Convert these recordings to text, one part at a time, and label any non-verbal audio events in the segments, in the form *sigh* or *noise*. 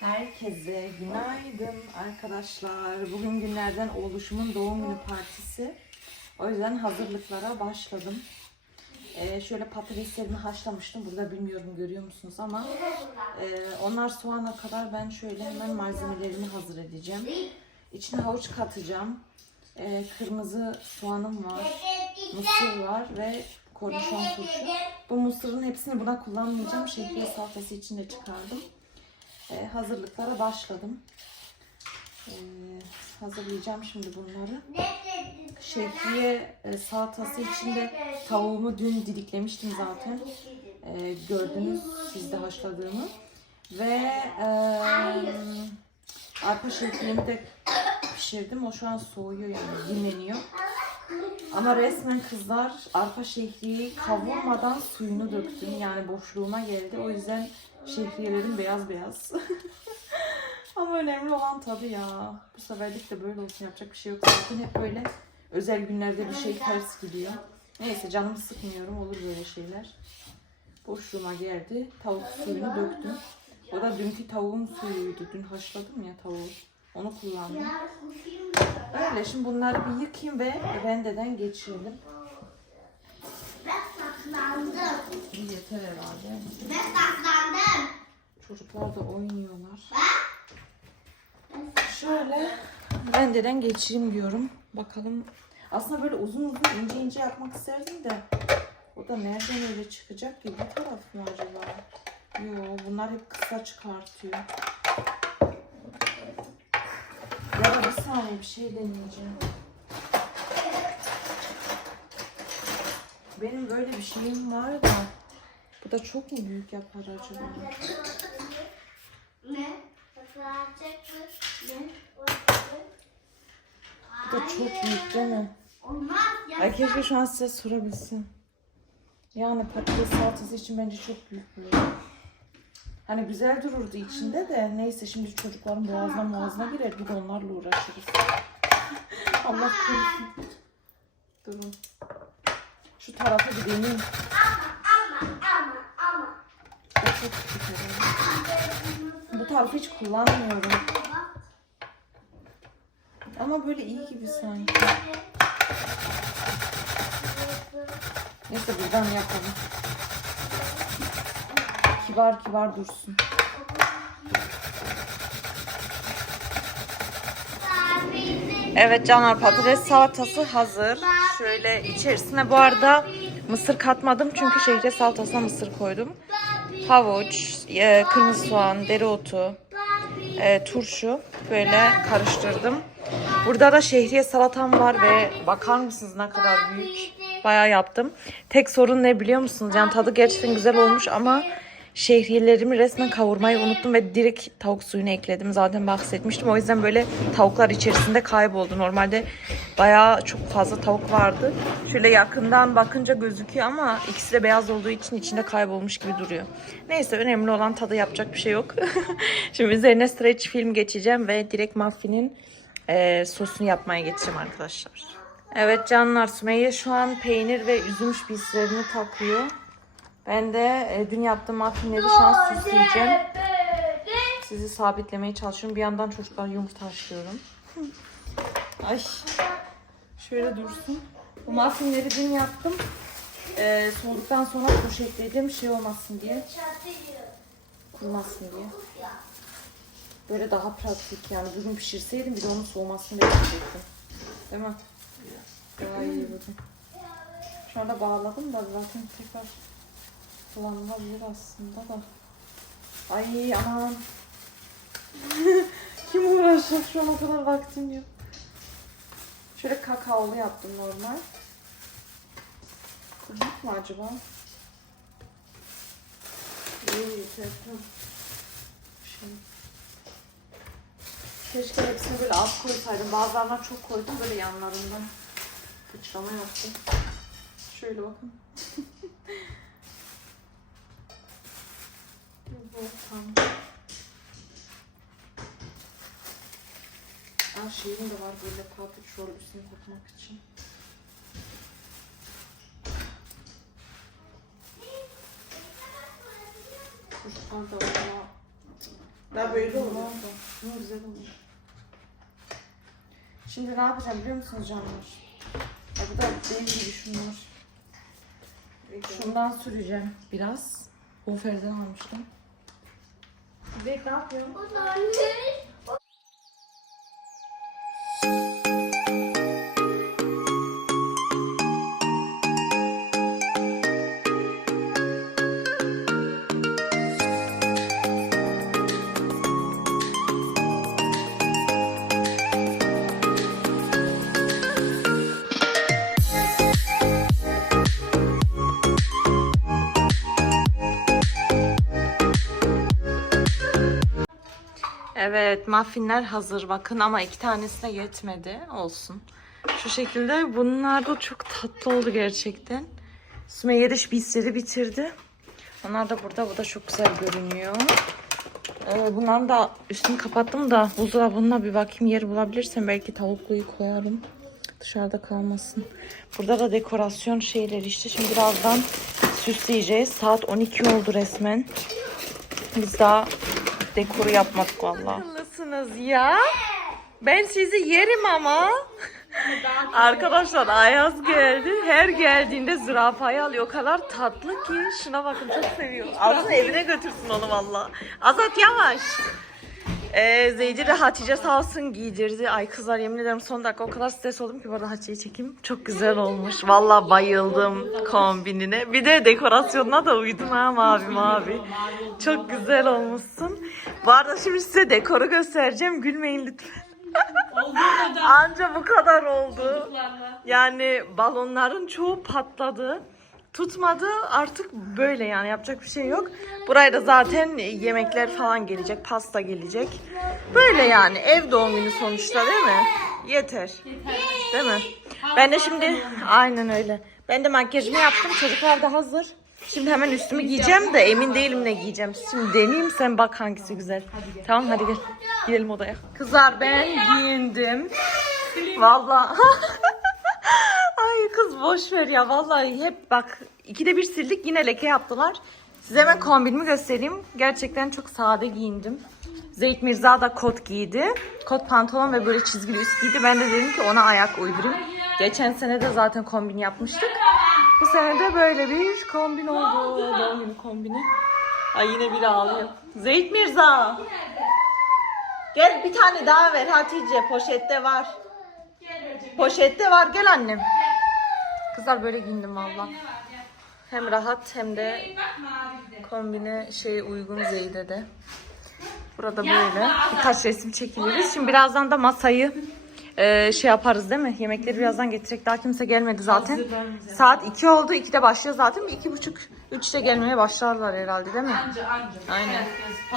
Herkese günaydın arkadaşlar. Bugün günlerden oğluşumun doğum günü partisi. O yüzden hazırlıklara başladım. Ee, şöyle patateslerimi haşlamıştım. Burada bilmiyorum görüyor musunuz ama e, onlar soğana kadar ben şöyle hemen malzemelerimi hazır edeceğim. İçine havuç katacağım. Ee, kırmızı soğanım var. Mısır var ve kornişon turşu. Bu mısırın hepsini buna kullanmayacağım. Şehriye salatası için de çıkardım. Ee, hazırlıklara başladım. Ee, hazırlayacağım şimdi bunları. Şehriye e, salatası için de tavuğumu dün didiklemiştim zaten. Ee, gördünüz siz de haşladığımı. Ve e, arpa şehriyemi de pişirdim. O şu an soğuyor yani dinleniyor. Ama resmen kızlar arpa şehriyeyi kavurmadan suyunu döktüm. Yani boşluğuma geldi. O yüzden şehriyelerim beyaz beyaz. *laughs* Ama önemli olan tadı ya. Bu seferlik de böyle olsun yapacak bir şey yok. Zaten hep böyle özel günlerde bir şey ters gidiyor. Neyse canımı sıkmıyorum olur böyle şeyler. Boşluğuma geldi. Tavuk suyunu döktüm. O da dünkü tavuğun suyuydu. Dün haşladım ya tavuğu. Onu kullandım. Öyle şimdi bunları bir yıkayayım ve rendeden geçirelim. Ben saklandım. Yeter. Çocuklar da oynuyorlar. Şöyle rendeden geçireyim diyorum. Bakalım. Aslında böyle uzun uzun ince ince yapmak isterdim de. O da nereden öyle çıkacak ki? Bu taraf mı acaba? Yo bunlar hep kısa çıkartıyor. Ya da bir saniye bir şey deneyeceğim. Benim böyle bir şeyim var da. Bu da çok mu büyük yapar acaba? Ne? Saklanacak mı? Ne? Bu da çok büyük değil mi? Ay keşke şu an size sorabilsin. Yani patates salatası için bence çok büyük böyle. Hani güzel dururdu içinde de neyse şimdi çocukların boğazına boğazına girer bir de onlarla uğraşırız. *laughs* Allah korusun. Durun. Şu tarafa bir deneyeyim. Ama ama ama. O çok küçük herhalde. Tarafı hiç kullanmıyorum. Ama böyle iyi gibi sanki. Neyse buradan yapalım. Kibar kibar dursun. Evet canlar patates salatası hazır. Şöyle içerisine bu arada mısır katmadım çünkü şehriye salatasına mısır koydum. Havuç, e, kırmızı soğan, dereotu, e, turşu böyle karıştırdım. Burada da şehriye salatam var ve bakar mısınız ne kadar büyük. Bayağı yaptım. Tek sorun ne biliyor musunuz? Yani tadı gerçekten güzel olmuş ama şehriyelerimi resmen kavurmayı unuttum ve direkt tavuk suyunu ekledim. Zaten bahsetmiştim. O yüzden böyle tavuklar içerisinde kayboldu. Normalde bayağı çok fazla tavuk vardı. Şöyle yakından bakınca gözüküyor ama ikisi de beyaz olduğu için içinde kaybolmuş gibi duruyor. Neyse önemli olan tadı yapacak bir şey yok. *laughs* Şimdi üzerine stretch film geçeceğim ve direkt muffinin e, sosunu yapmaya geçeceğim arkadaşlar. Evet canlar Sümeyye şu an peynir ve üzüm şpislerini takıyor. Ben de e, dün yaptığım muffinleri şu an süsleyeceğim. Sizi sabitlemeye çalışıyorum. Bir yandan çocuklar yumurta haşlıyorum. *laughs* Ay. Şöyle dursun. Bu muffinleri dün yaptım. E, soğuduktan sonra poşetledim şey olmasın diye. Kurumasın diye. Böyle daha pratik yani. Bugün pişirseydim bir de onun soğumasını bekleyecektim. Değil mi? Daha iyi bugün. Şu anda bağladım da zaten tekrar kullanılabilir aslında da. Ay aman. *laughs* Kim uğraşacak şu an o kadar vaktim yok. Şöyle kakaolu yaptım normal. Kırmak mı acaba? İyi. Tamam. Şey. Keşke hepsini böyle az koysaydım. Bazılarına çok koydum böyle yanlarından. Sıçrama yaptım. Şöyle bakın. *laughs* Bu tam. Aa şeyim de var böyle pabuç üstüne takmak için. Çocuklar da var. Daha böyle olur. Ne güzel olmuş. Şimdi ne yapacağım biliyor musunuz canlar? Ya bu da benim gibi şunlar. Şundan süreceğim biraz. Bu Feriden almıştım. Zeyt ne yapıyorsun? O Evet muffinler hazır bakın ama iki tanesine yetmedi. Olsun. Şu şekilde bunlar da çok tatlı oldu gerçekten. Sümeyye de bisleri bitirdi. Onlar da burada. Bu da çok güzel görünüyor. Ee, bunların da üstünü kapattım da buzdolabına bir bakayım yer bulabilirsem belki tavukluyu koyarım. Dışarıda kalmasın. Burada da dekorasyon şeyleri işte. Şimdi birazdan süsleyeceğiz. Saat 12 oldu resmen. Biz daha dekoru yapmadık valla. Akıllısınız ya. Ben sizi yerim ama. *laughs* Arkadaşlar Ayaz geldi. Her geldiğinde zürafayı alıyor. O kadar tatlı ki. Şuna bakın çok seviyor. Alsın evine götürsün onu valla. Azat yavaş. Ee, Zeydi de Hatice sağ olsun giydirdi. Ay kızlar yemin ederim son dakika o kadar stres oldum ki burada Hatice'yi çekeyim. Çok güzel olmuş. Valla bayıldım kombinine. Bir de dekorasyonuna da uydun ha mavi mavi. Çok güzel olmuşsun. Bu arada şimdi size dekoru göstereceğim. Gülmeyin lütfen. Anca bu kadar oldu. Yani balonların çoğu patladı. Tutmadı artık böyle yani yapacak bir şey yok. Buraya da zaten yemekler falan gelecek, pasta gelecek. Böyle yani ev doğum günü sonuçta değil mi? Yeter. Değil mi? Ben de şimdi aynen öyle. Ben de makyajımı yaptım. Çocuklar da hazır. Şimdi hemen üstümü giyeceğim de emin değilim ne giyeceğim. Şimdi deneyeyim sen bak hangisi güzel. Tamam hadi gel. Gidelim odaya. Kızlar ben giyindim. Vallahi. *laughs* Kız boş ver ya vallahi hep bak ikide bir sildik yine leke yaptılar. Size hemen kombinimi göstereyim. Gerçekten çok sade giyindim. Zeyt Mirza da kot giydi. Kot pantolon ve böyle çizgili üst giydi. Ben de dedim ki ona ayak uydurayım. Geçen sene de zaten kombin yapmıştık. Bu sene de böyle bir kombin oldu. Doğum günü kombini. Ay yine biri ağlıyor. Zeyt Mirza. Gel bir tane daha ver Hatice. Poşette var. Poşette var gel annem. Kızlar böyle giyindim valla. Hem rahat hem de kombine şey uygun Zeyde de. Burada böyle birkaç resim çekiliriz. Şimdi birazdan da masayı e, şey yaparız değil mi? Yemekleri birazdan getirecek. Daha kimse gelmedi zaten. Saat 2 oldu. 2'de başlıyor zaten. 2.30 3'te gelmeye başlarlar herhalde değil mi? Anca anca. Aynen.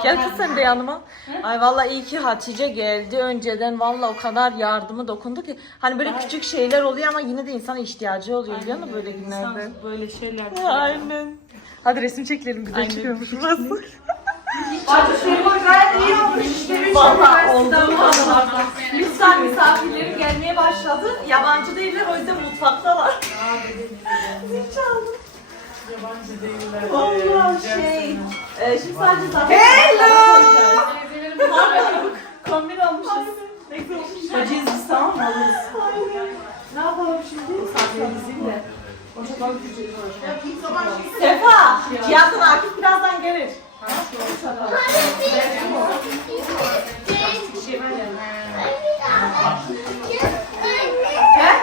Gel kız sen de yanıma. Ay valla iyi ki Hatice geldi önceden. Valla o kadar yardımı dokundu ki. Hani böyle küçük şeyler oluyor ama yine de insana ihtiyacı oluyor biliyor musun böyle günlerde? İnsan böyle şeyler. Aynen. Hadi resim çekelim güzel çıkıyormuş burası. *laughs* gayet iyi olmuş. İşte Valla oldu. Lütfen misafirlerin gelmeye başladı. Yabancı değiller o yüzden mutfaktalar. Zil çaldı. Yabancı değiller. Valla şey. E, şimdi sadece zaten. Hello. Kombin olmuşuz. Ne güzel olmuş. Biz tamam mı alırız? Ne yapalım şimdi? Misafirimizin de. Sefa, Cihat'ın Akif birazdan gelir. He?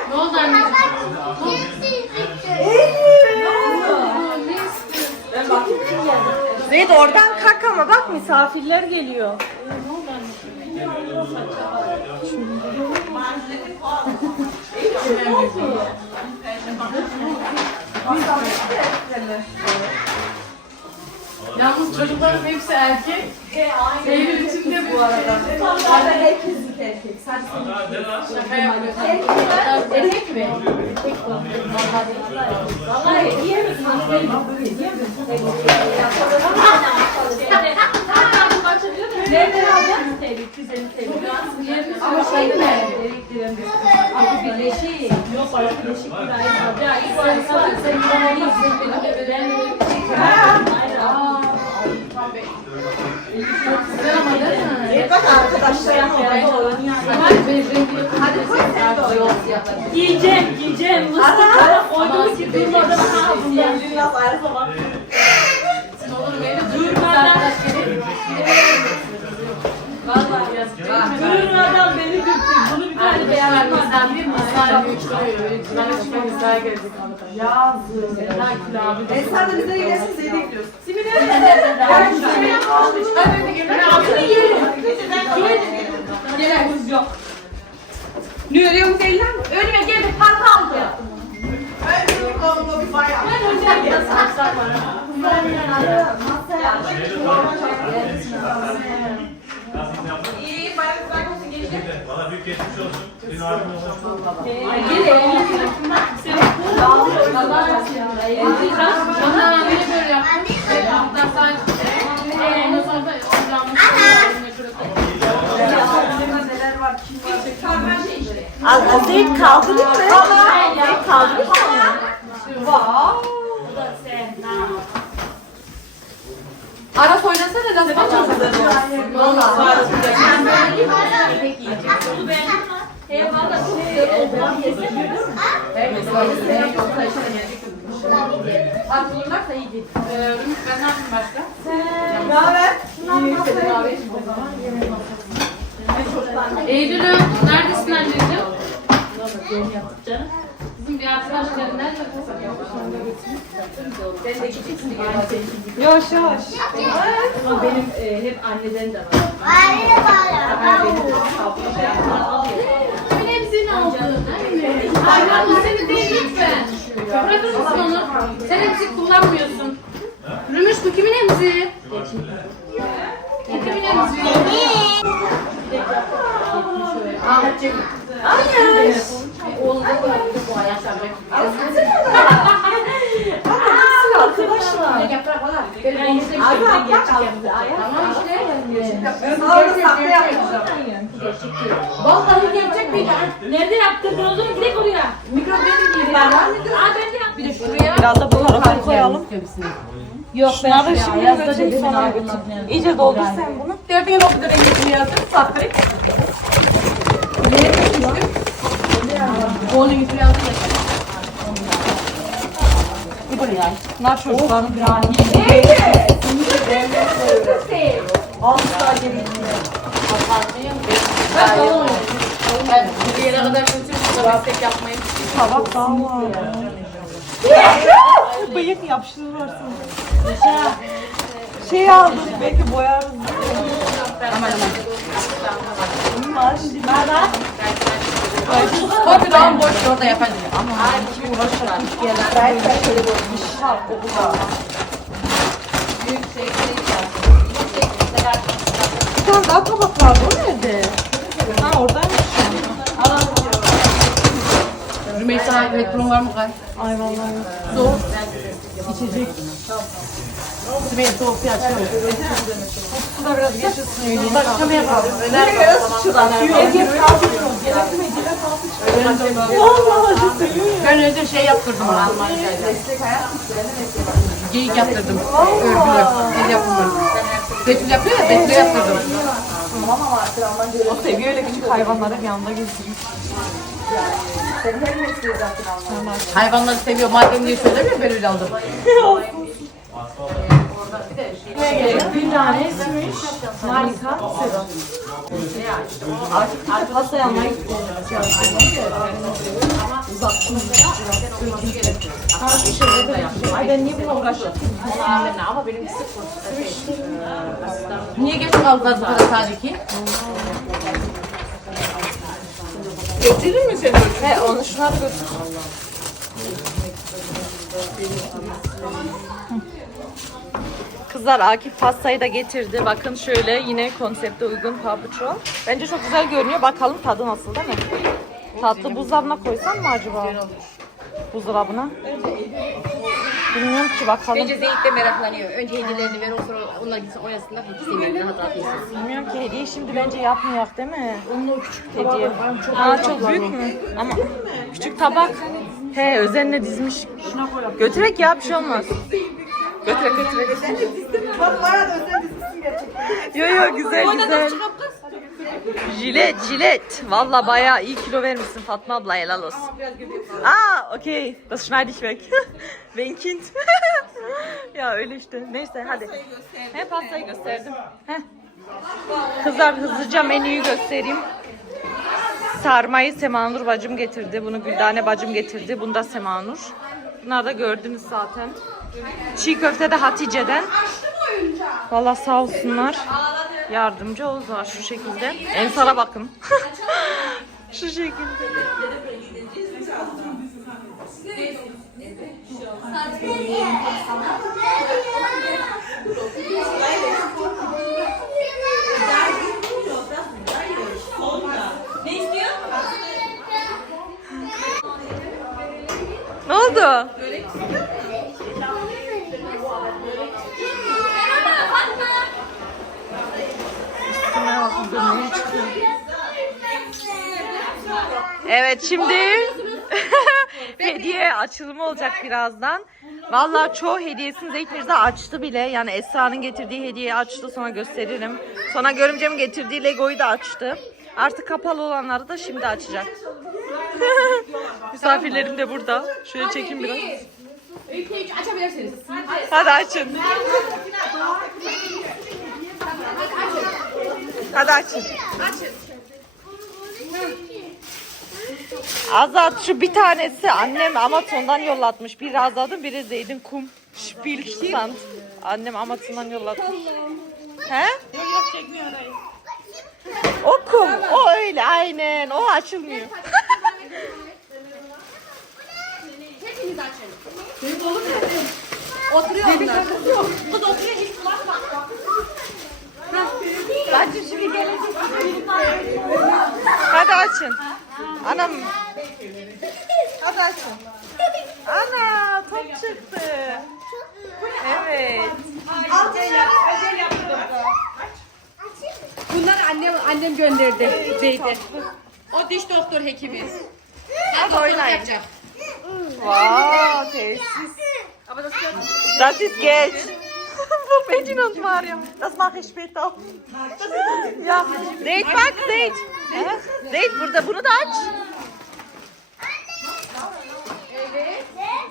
Ne oldu anneciğim? Ben bakayım kim geldi. Zeyd oradan kalk ama bak misafirler geliyor. *laughs* *laughs* Yalnız çocukların hepsi erkek. Eylül için de bu arada. Zaten herkes erkek. Sadece Şaka yapıyorsun. Erkek mi? Vallahi hediye mi? Hediye mi? Nereden aldın? Ama şey mi? Abi birleşik. Yok başka birleşik bir ayrı. Ya İsmail sen sen Ha. Güzel ama Yiyeceğim, yiyeceğim. Mısır kara koydum ki durmadan ha bundan. Durmadan beni götür. Bunu bir tane beğenmezsen bir masal. Sen de bize gelirsin Zeynep'e gidiyorsun. Nuriye'm değil lan. Önüme geldi park aldı. Ben benim kolumda bir bayağı. İyi, bayağı güzel olsun geçti. Valla büyük geçmiş olsun. Dün abim olsun. Bana beni böyle yaptın. Hatta sen ondan sonra da Azeyt kaldırayım mı? Azeyt kaldırayım mı? Ara oynasana da sen Eyvallah çok güzel. Oldu. Lan yesin. Aklımda da iyi değil. Ee, Ümit ben ne yapayım başka? Ne haber? Eylül'üm neredesin anneciğim? Bizim bir arkadaşların nerede? Yavaş yavaş. Ama benim e, hep anneden de var. Kimin hepsini aldın? Hayır, o senin değil. Bırakır mısın onu? Sen hepsi kullanmıyorsun. Rümüş bu kimin emzi? Bu kimin emzi? Hayır. Oğlum bu bu ayaklarına. Valla. Benim onu sevmiştim. Tamam işte. Sonra saklı yapmayacağım. Vallahi gerçek bir Nerede yaptırdın o zaman gidelim oraya. Mikro benim gibi. Ben de yaptım. Bir de şuraya. Biraz da bu tarafa koyalım. Yok Şunları şimdi götüreyim sana. İyice doldur sen bunu. Dördüğün okudu rengini yazdım. Sattırık. Onu yukarı aldım. Bunlar çocukların bir hali. Asla geri Ben falan oynadım. Ben bir yere kadar götürüp burada destek yapmayı Tabak daha var. Bıyık yapıştırırsın. Şey aldım belki boyarız. Aman aman. Maşallah. Koy bir daha boş orada yapacağım. Ama şimdi uğraşırlar. Bir tane daha tabak vardı. O nerede? Ha oradaymış. Rümeysa elektron var mı kay? Ay vallahi. Soğuk. İçecek. Sümeyye soğuk bir açıyor. Şurada biraz geçirsin. Bak kamera kaldı. Sıçradan? Ege kalkıyor. Vallahi acısı. Ben önce şey yaptırdım ona. Geyik yaptırdım. Örgülü. El yapımı. Betül yapıyor ya, Betül'e yaptırdım. O seviyor öyle küçük hayvanları bir anda gezdiriyor. Hayvanları seviyor. Madem diye söylemiyor ben öyle aldım. *laughs* Bir tanesiymiş. Harika. Serum. Artık bir de pasta yanmaya gidiyoruz. Ay ben niye bunu uğraşıyorum? Ama Niye geç kaldılar bu kadar Salih'i? Getirir mi seni? He onu şuna götür. Kızlar Akif pastayı da getirdi. Bakın şöyle yine konsepte uygun pabuço. Bence çok güzel görünüyor. Bakalım tadı nasıl değil mi? Tatlı buzdolabına koysam mı acaba? Buzdolabına. Bilmiyorum ki bakalım. Bence Zeyt de meraklanıyor. Önce hediyelerini ver, sonra onlar gitsin oynasınlar. İstemiyorum, rahat rahat yesin. Bilmiyorum ki hediye şimdi bence yapmayak değil mi? Onun o küçük hediye. Ha çok büyük mü? Ama küçük tabak. He özenle dizmiş. Götürek ya bir şey olmaz. Götürek götürek. Bak bayağı da özel dizisi gerçekten. Yo yo güzel güzel. Jilet, jilet. Valla bayağı iyi kilo vermişsin Fatma abla helal olsun. Aa, okey. Das schneide ich weg. Benim kind. ya öyle işte. Neyse hadi. He pastayı gösterdim. Heh. Kızlar hızlıca menüyü göstereyim. Sarmayı Semanur bacım getirdi. Bunu Güldane bacım getirdi. Bunu da Semanur. Bunları da gördünüz zaten. Çiğ köfte de Hatice'den. Valla sağ olsunlar. Yardımcı oldular şu şekilde. Ensara bakın. *laughs* şu şekilde. Ne oldu? Üstüne Evet şimdi *laughs* hediye açılımı olacak birazdan. Vallahi çoğu hediyesini Zeyt Mirza açtı bile. Yani Esra'nın getirdiği hediyeyi açtı sonra gösteririm. Sonra görümcem getirdiği Lego'yu da açtı. Artık kapalı olanları da şimdi açacak. *laughs* Misafirlerim de burada. Şöyle çekin biraz. Ülke 3 açabilirsiniz. Hadi açın. Hadi açın. Azat şu bir tanesi annem Amazon'dan yollatmış. Biri Azat'ın biri Zeyd'in kum. Spielstand. Annem Amazon'dan yollatmış. He? Yok çekmiyor orayı. O kum. O öyle aynen. O açılmıyor. Hepiniz açın. Oturuyor onlar. Kız oturuyor hiç kulakma. Bence şimdi gelecek. Hadi açın. Anam. Hadi açın. Ana top çıktı. Evet. Bunları annem annem gönderdi Zeyde. O diş doktor hekimi. Hadi oynayın. Yapacak. Wow, tesis. Das ist Geld. Von und Mariam. Das mache ich später. ja. Zeyd bak Zeyd. He? Zeyd burada bunu da aç.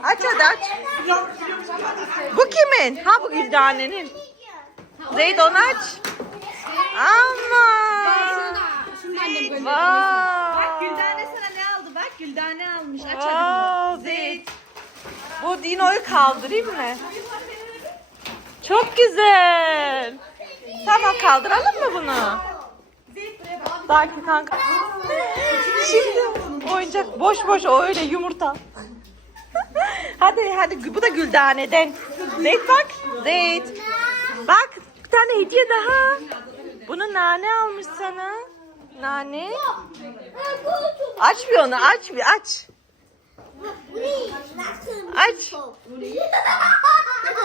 Aç hadi aç. Bu kimin? Ha bu Güldane'nin. Zeyd onu aç. Ama. Bak Güldane sana ne aldı bak Güldane almış. Aç hadi. Wow, Zeyd. Bu dinoyu kaldırayım mı? Çok güzel. Tamam kaldıralım mı bunu? Belki kanka. Şimdi oyuncak boş boş o öyle yumurta. *laughs* hadi hadi bu da Güldane'den. Zeyd bak. Zeyd. Bak bir tane hediye daha. Bunu nane almış sana. Nane. Aç bir onu aç bir aç. Aç.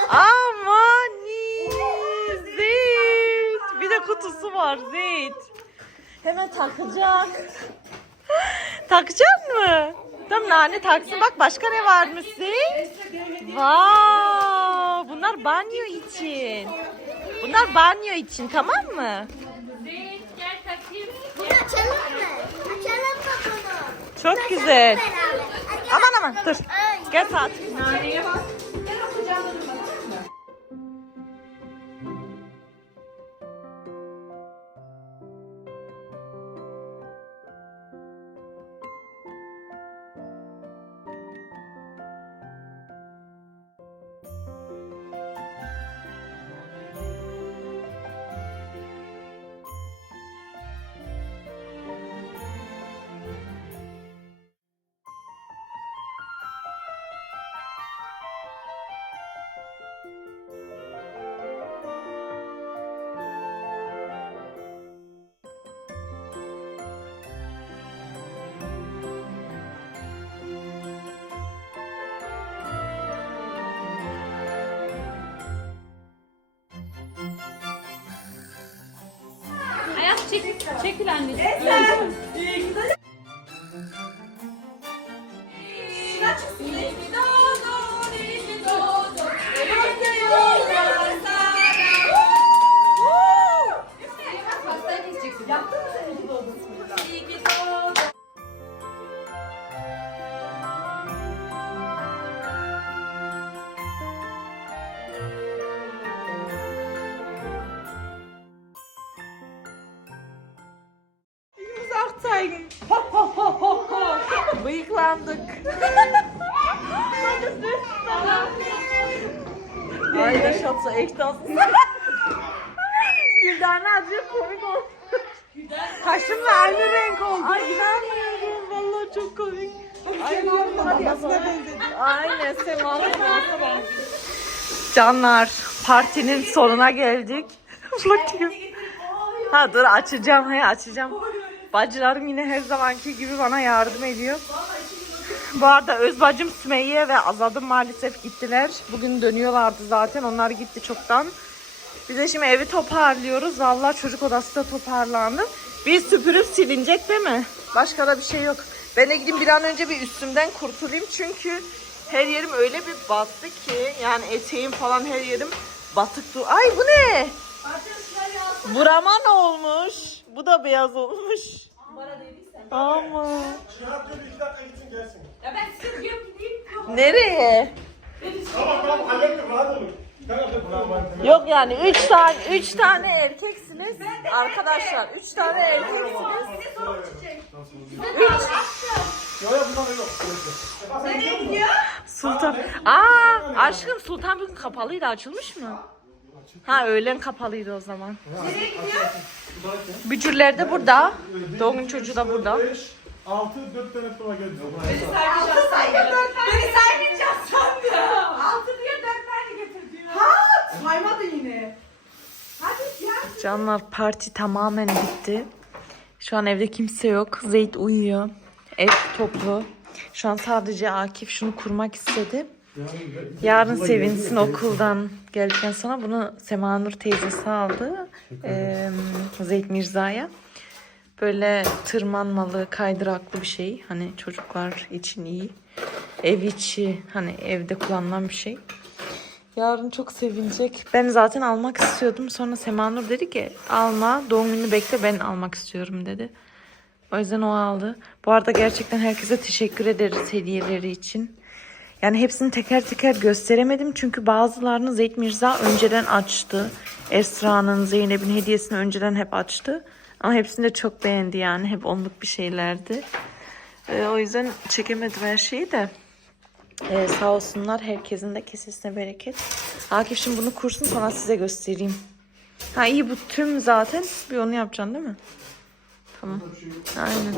Aman Zeyt. Bir de kutusu var Zeyt. Hemen takacak. Takacak mı? Tamam nane taksın. Bak başka ne varmış Zeyt? Wow, bunlar banyo için. Bunlar banyo için tamam mı? Zeyt gel takayım. Bunu açalım mı? Açalım mı bunu? Çok güzel. Beraber. Aman aman dur. Gel Fatih. Ayaz çek, çekil anneciğim. Pastayı Bıyıklandık. Ay das schaut so echt aus. Güldane acıyor komik oldu. Kaşımla aynı renk oldu. Ay inanmıyorum. Vallahi çok komik. Ay babasına benzedi. Aynen Sema'nın babasına benzedi. Canlar partinin sonuna geldik. Bakayım. Ha dur açacağım he açacağım. Bacılarım yine her zamanki gibi bana yardım ediyor. Bu arada öz bacım Sümeyye ve Azadım maalesef gittiler. Bugün dönüyorlardı zaten. Onlar gitti çoktan. Biz de şimdi evi toparlıyoruz. Vallahi çocuk odası da toparlandı. Bir süpürüp silinecek değil mi? Başka da bir şey yok. Ben de gideyim bir an önce bir üstümden kurtulayım. Çünkü her yerim öyle bir battı ki. Yani eteğim falan her yerim batık. Ay bu ne? Burama ne olmuş? Bu da beyaz olmuş. Ama. Şihab diyor iki dakika gitsin gelsin. Ya ben size diyorum gideyim. Yok. Nereye? Tamam tamam hallettim rahat olun. Yok yani üç tane üç tane erkeksiniz. Arkadaşlar üç tane erkeksiniz. Yok yok bunlar yok. Nereye gidiyor? Sultan. Aa aşkım Sultan bugün kapalıydı açılmış mı? Ha öğlen kapalıydı o zaman. Nereye gidiyor? Bücürler de burada. Doğum çocuğu da burada. 5, 6, 4 tane sonra geldi. Sayıyor dört tane. Beni sandım. Altı diyor dört tane getir diyor. Ha saymadı yine. Hadi ya. Canlar parti tamamen bitti. Şu an evde kimse yok. Zeyt uyuyor. Ev toplu. Şu an sadece Akif şunu kurmak istedi. Yarın sevinsin okuldan geldikten sonra bunu Semanur teyzesi aldı. Ee, Zeyt Mirza'ya. Böyle tırmanmalı, kaydıraklı bir şey. Hani çocuklar için iyi. Ev içi, hani evde kullanılan bir şey. Yarın çok sevinecek. Ben zaten almak istiyordum. Sonra Semanur dedi ki alma doğum gününü bekle ben almak istiyorum dedi. O yüzden o aldı. Bu arada gerçekten herkese teşekkür ederiz hediyeleri için. Yani hepsini teker teker gösteremedim. Çünkü bazılarını Zeyt Mirza önceden açtı. Esra'nın, Zeynep'in hediyesini önceden hep açtı. Ama hepsini de çok beğendi yani. Hep onluk bir şeylerdi. Ee, o yüzden çekemedim her şeyi de. Ee, sağ olsunlar. Herkesin de kesesine bereket. Akif şimdi bunu kursun sonra size göstereyim. Ha iyi bu tüm zaten. Bir onu yapacaksın değil mi? Tamam. Aynen.